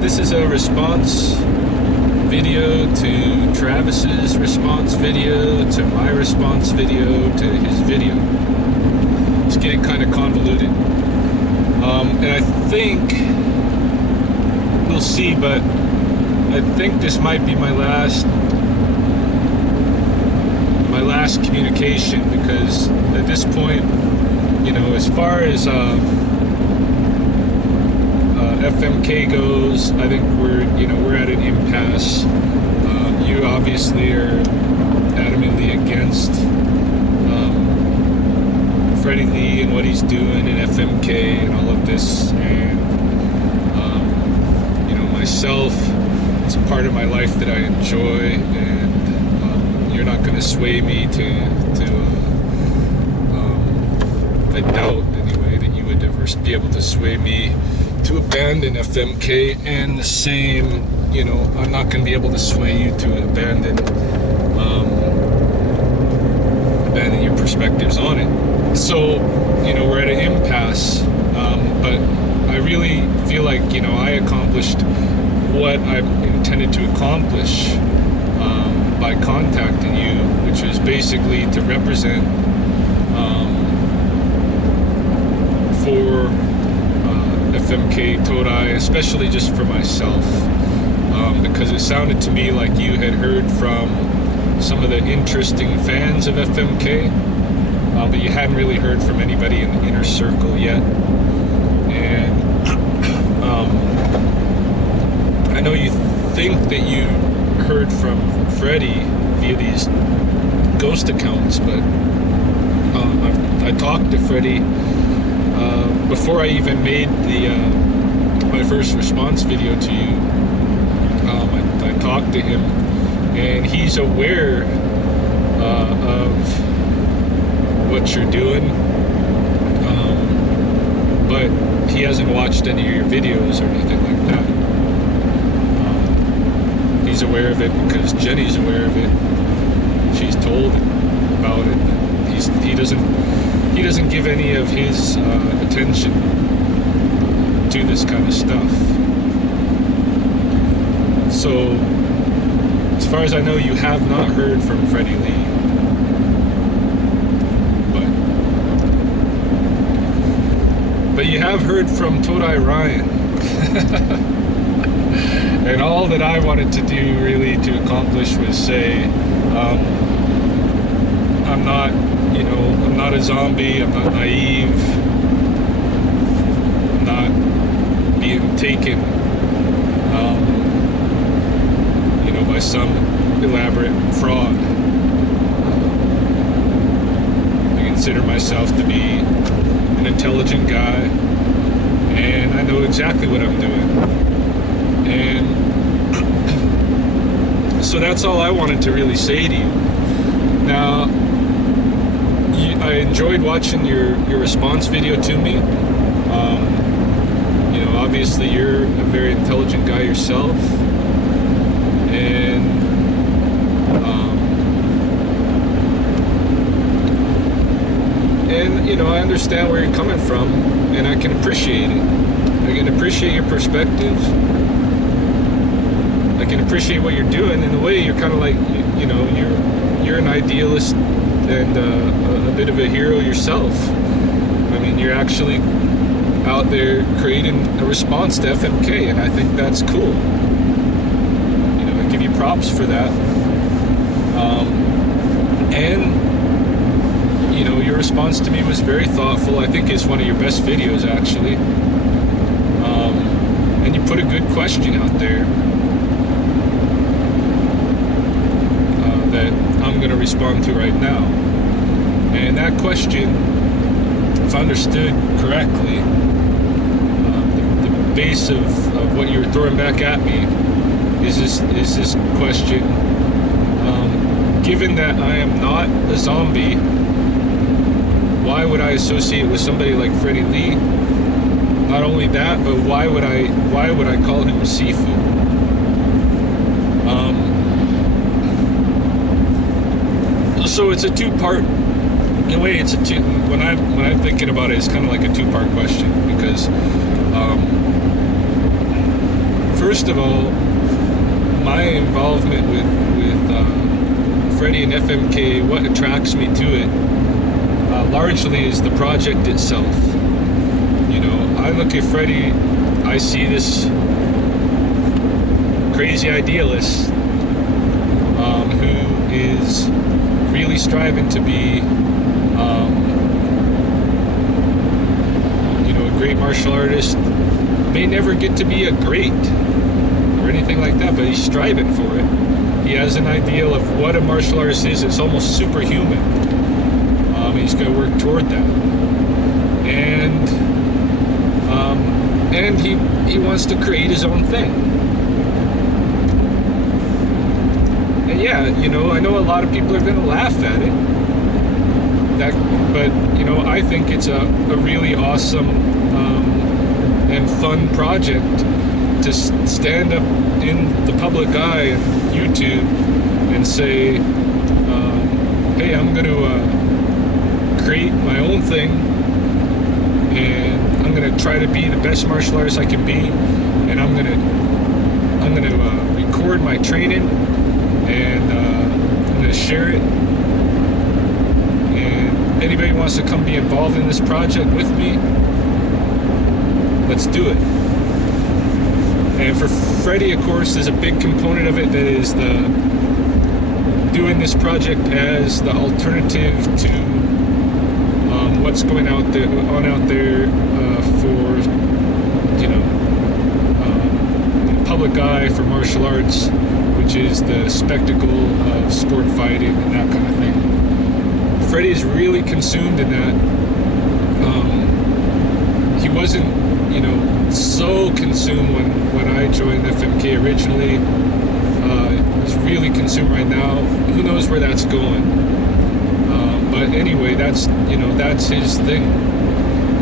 this is a response video to Travis's response video, to my response video, to his video. It's getting kind of convoluted. And I think, we'll see, but I think this might be my last communication, because at this point, you know, as far as FMK goes, I think we're at an impasse. You obviously are adamantly against Freddie Lee and what he's doing in FMK and all of this, and you know, myself, it's a part of my life that I enjoy, and you're not going to sway me to I doubt anyway that you would ever be able to sway me to abandon FMK, and the same, you know, I'm not going to be able to sway you to abandon your perspectives on it. So, you know, we're at an impasse, but I really feel like, you know, I accomplished what I intended to accomplish by contacting you, which was basically to represent for FMK todai, especially just for myself, because it sounded to me like you had heard from some of the interesting fans of FMK, but you hadn't really heard from anybody in the inner circle yet. And I know you think that you heard from Freddie via these ghost accounts, but I talked to Freddie before I even made my first response video to you. I talked to him, and he's aware of what you're doing, but he hasn't watched any of your videos or anything like that. He's aware of it because Jenny's aware of it. She's told about it. He doesn't give any of his attention to this kind of stuff. So, as far as I know, you have not heard from Freddie Lee. But you have heard from Todai Ryan. And all that I wanted to do really to accomplish was say, I'm not, you know, I'm not a zombie, I'm not naive, I'm not being taken, you know, by some elaborate fraud. I consider myself to be an intelligent guy, and I know exactly what I'm doing. And so that's all I wanted to really say to you. Now, I enjoyed watching your response video to me. You know, obviously you're a very intelligent guy yourself, and you know, I understand where you're coming from, and I can appreciate it. I can appreciate your perspective. I can appreciate what you're doing. In a way, you're kind of like, you know, you're an idealist and a bit of a hero yourself. I mean, you're actually out there creating a response to FMK, and I think that's cool. You know, I give you props for that. And you know, your response to me was very thoughtful. I think it's one of your best videos, actually. And you put a good question out there that I'm going to respond to right now. And that question, if I understood correctly, the base of what you were throwing back at me is this question: given that I am not a zombie, why would I associate with somebody like Freddie Lee? Not only that, but why would I call him Sifu? So it's a two-part. In a way, it's a two. When I'm thinking about it, it's kind of like a two-part question, because first of all, my involvement with Freddie and FMK, what attracts me to it, largely is the project itself. You know, I look at Freddie, I see this crazy idealist who is really striving to be, you know, a great martial artist. May never get to be a great or anything like that, but he's striving for it. He has an ideal of what a martial artist is. It's almost superhuman. He's going to work toward that, and he wants to create his own thing. And yeah, you know, I know a lot of people are going to laugh at it. But you know, I think it's a really awesome and fun project to stand up in the public eye and YouTube and say, hey, I'm going to create my own thing, and I'm going to try to be the best martial artist I can be, and I'm going to record my training, and I'm going to share it. And anybody who wants to come be involved in this project with me, let's do it. And for Freddie, of course, there's a big component of it that is doing this project as the alternative to what's going on out there for, you know, public eye for martial arts, which is the spectacle of sport fighting and that kind of thing. Freddie's really consumed in that. He wasn't, you know, so consumed when I joined FMK originally. He's really consumed right now. Who knows where that's going? But anyway, that's his thing,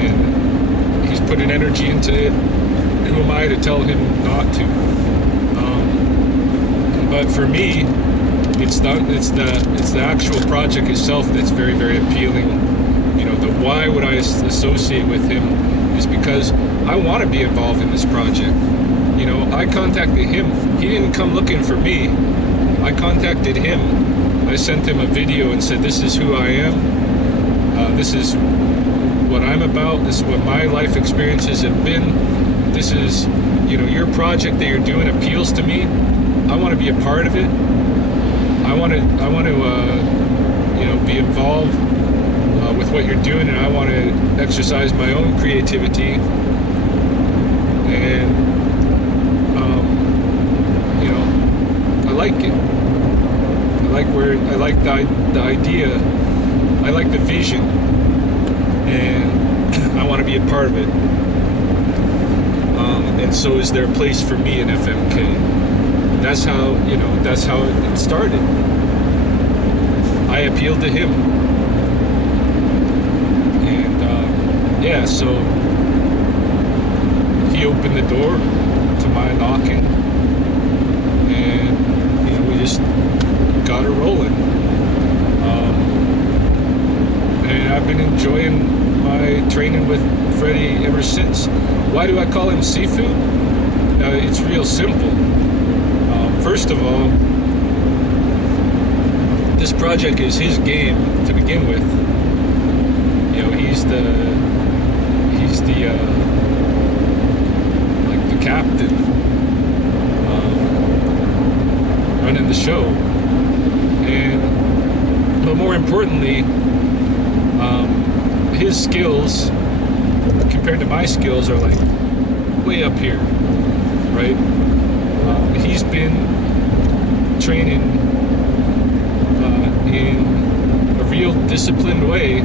and he's putting energy into it. Who am I to tell him not to? But for me, it's the actual project itself that's very, very appealing. You know, the why would I associate with him is because I want to be involved in this project. You know, I contacted him. He didn't come looking for me. I contacted him. I sent him a video and said, this is who I am. This is what I'm about. This is what my life experiences have been. This is, you know, your project that you're doing appeals to me. I want to be a part of it. I want to, you know, be involved with what you're doing, and I want to exercise my own creativity. And, you know, I like it. I like the idea. I like the vision, and I want to be a part of it. And so is there a place for me in FMK? That's how, you know, that's how it started. I appealed to him, and yeah, so he opened the door to my knocking, and you know, we just got her rolling. And I've been enjoying my training with Freddie ever since. Why do I call him Sifu? It's real simple. First of all, this project is his game to begin with. You know, he's the like the captain, running the show. But more importantly, his skills compared to my skills are like way up here, right? He's been training in a real disciplined way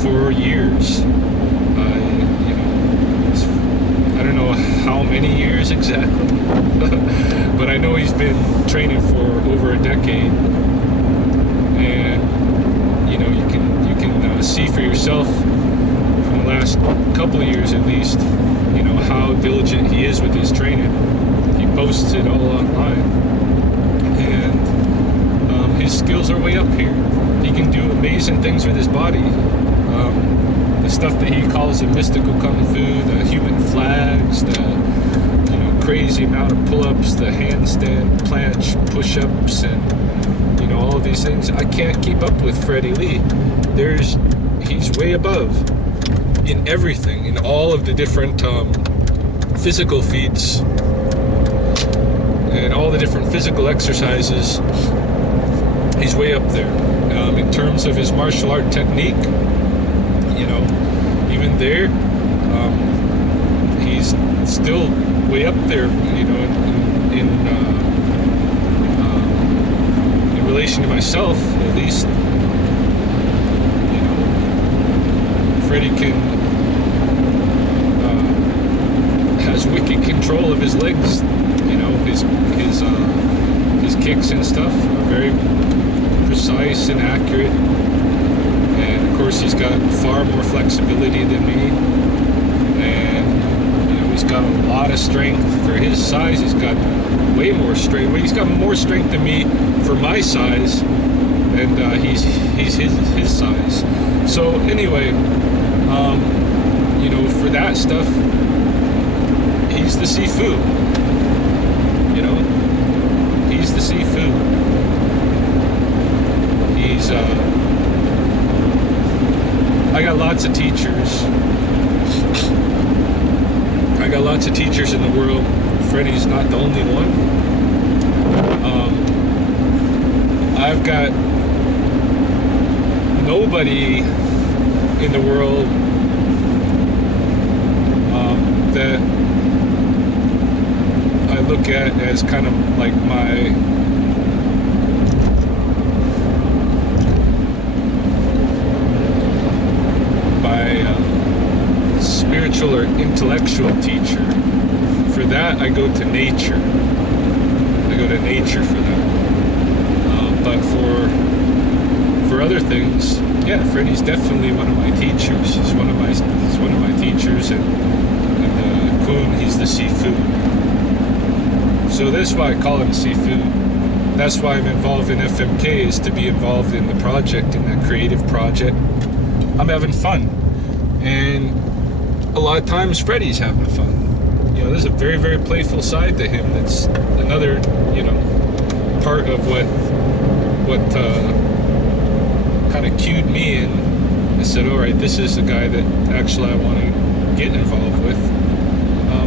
for years. You know, I don't know how many years exactly, but I know he's been training for over a decade. And you know, you can see for yourself from the last couple of years at least, you know, how diligent he is with his training. He posts it all online, and his skills are way up here. He can do amazing things with his body. The stuff that he calls the mystical kung fu, the human flags, the, you know, crazy amount of pull-ups, the handstand, planche, push-ups, and all of these things. I can't keep up with Freddie Lee. He's way above in everything, in all of the different physical feats and all the different physical exercises. He's way up there. In terms of his martial art technique, even there, he's still way up there, in relation to myself, at least. Freddie has wicked control of his legs. His kicks and stuff are very precise and accurate, and of course he's got far more flexibility than me, and he's got a lot of strength for his size. He's got way more strength. He's got more strength than me for my size, and he's his size. So anyway, for that stuff, he's the Sifu. He's the Sifu. I got lots of teachers. I got lots of teachers in the world. Freddie's not the only one. I've got nobody in the world that I look at as kind of like my spiritual or intellectual teacher. For that, I go to nature. I go to nature for that. But for other things, yeah, Freddie's definitely one of my teachers. He's one of my teachers, and Kun, he's the Sifu. So that's why I call him Sifu. That's why I'm involved in FMK, is to be involved in the project, in that creative project. I'm having fun, and a lot of times Freddie's having fun. There's a very, very playful side to him. That's another, part of what kind of cued me in. I said, all right, this is the guy that actually I want to get involved with,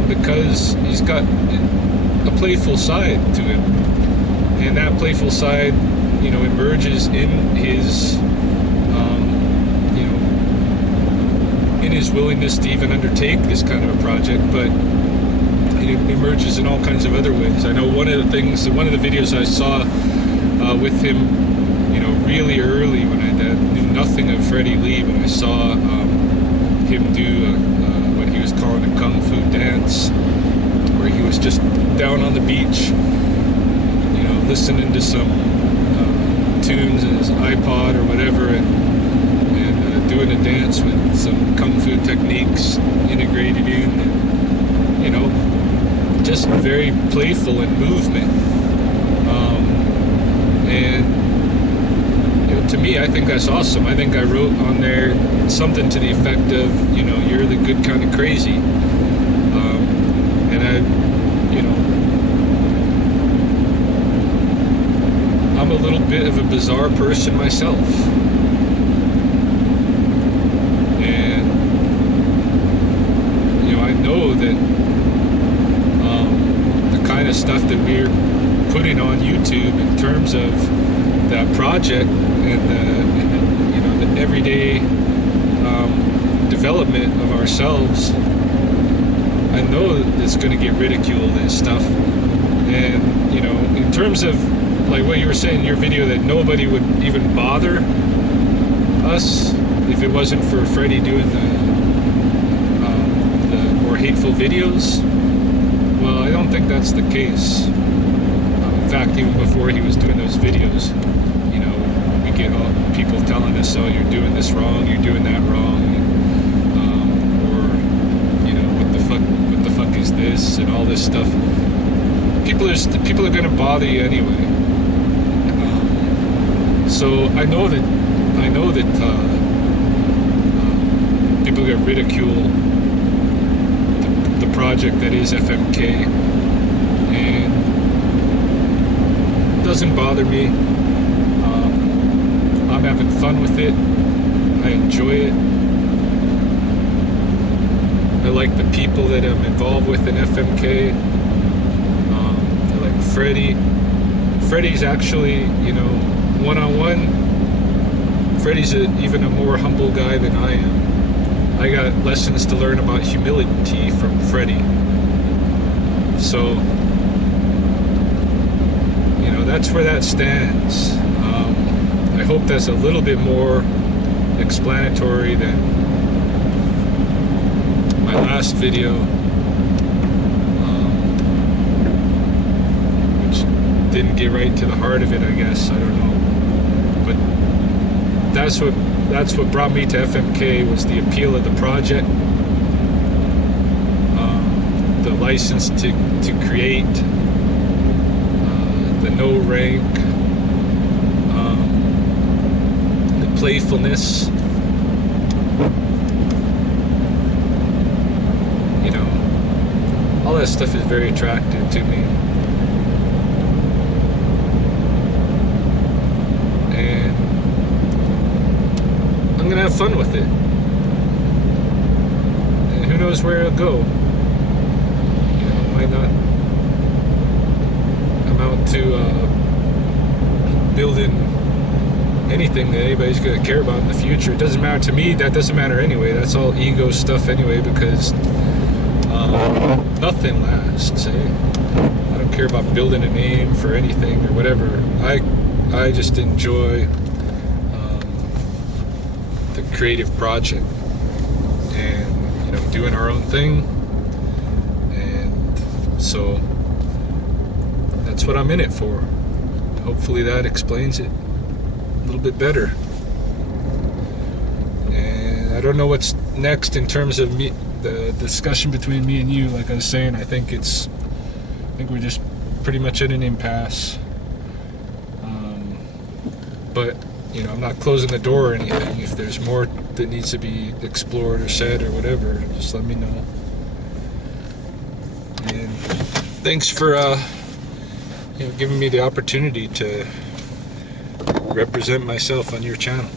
because he's got a playful side to him, and that playful side, emerges in his, in his willingness to even undertake this kind of a project, but it emerges in all kinds of other ways. I know one of the videos I saw with him, really early, when I knew nothing of Freddie Lee, but I saw him do what he was calling a kung fu dance, where he was just down on the beach, listening to some tunes in his iPod or whatever, and doing a dance with some kung fu techniques integrated in, and just very playful in movement. And to me, I think that's awesome. I think I wrote on there something to the effect of, you're the good kind of crazy. And I'm a little bit of a bizarre person myself. And, I know that the kind of stuff that we're putting on YouTube in terms of that project and the everyday development of ourselves, I know that it's going to get ridiculed and stuff. And in terms of like what you were saying in your video, that nobody would even bother us if it wasn't for Freddie doing the more hateful videos. Well, I don't think that's the case. In fact, even before he was doing those videos, we get all people telling us, "Oh, you're doing this wrong, you're doing that wrong," and, or what the fuck is this, and all this stuff. People are going to bother you anyway. So I know that people are going to ridicule the project that is FMK, doesn't bother me. I'm having fun with it. I enjoy it. I like the people that I'm involved with in FMK. I like Freddie. Freddie's actually, you know, one-on-one, Freddie's even a more humble guy than I am. I got lessons to learn about humility from Freddie. So, you know, that's where that stands. I hope that's a little bit more explanatory than my last video, which didn't get right to the heart of it, I guess. I don't know. But that's what brought me to FMK, was the appeal of the project, the license to create, the no rank, the playfulness, you know, all that stuff is very attractive to me. And I'm gonna have fun with it, and who knows where it'll go. You know, it might not amount to building anything that anybody's gonna care about in the future. It doesn't matter to me. That doesn't matter anyway. That's all ego stuff anyway, because nothing lasts. I don't care about building a name for anything or whatever. I just enjoy the creative project, and, you know, doing our own thing. And so that's what I'm in it for. Hopefully that explains it a little bit better. And I don't know what's next in terms of me, the discussion between me and you. Like I was saying, I think we're just pretty much at an impasse. But, you know, I'm not closing the door or anything. If there's more that needs to be explored or said or whatever, just let me know. And thanks for you know, giving me the opportunity to represent myself on your channel.